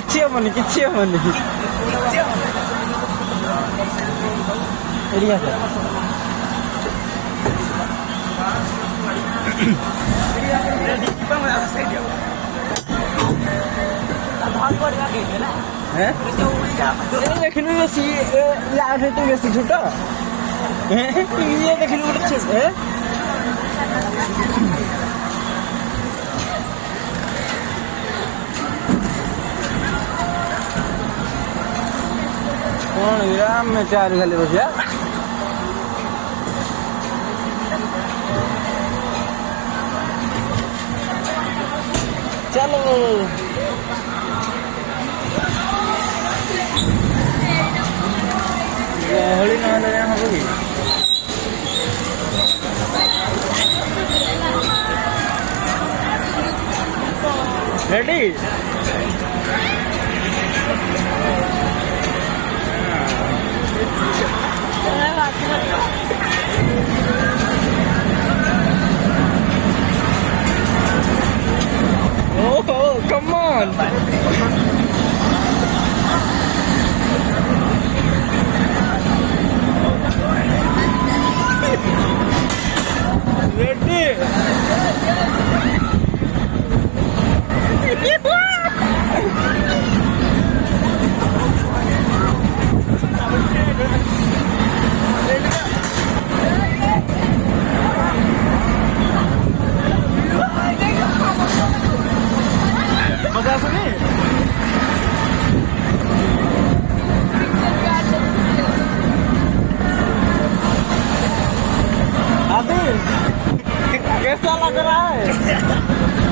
କିଛି ହବନି କିଛି ହବନି। ଏଠିକି ଆସ। देखिलु बेसी यार तो बेसी छोट ये देखिलु गोटे छोट कौन गिरा मैं चार खाली बसिया चलो गहली नहले हम कि ready oh come on ready मजा सुनी अभी कैसा लग रहा है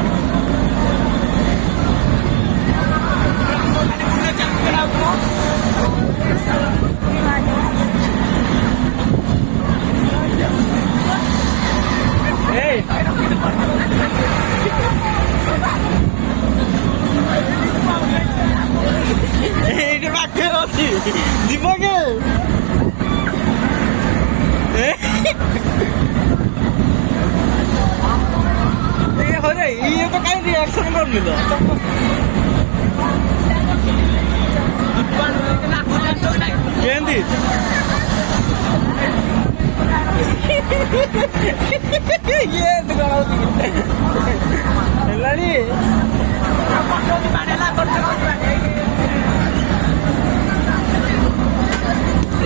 এইটা বাকি আছে দিবকে ये तो कहीं रिएक्शन कर लिया केंदी ये लड़ी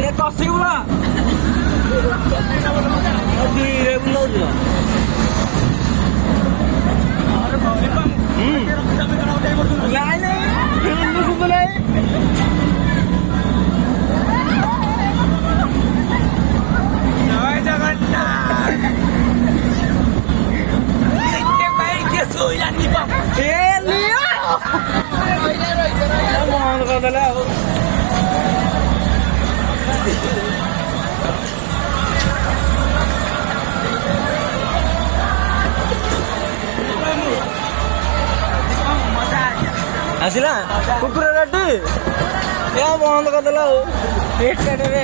ये कसी हुआ धीरे बुला आसिला कुकुर रेडी क्या बंद कर देला पेट काटे रे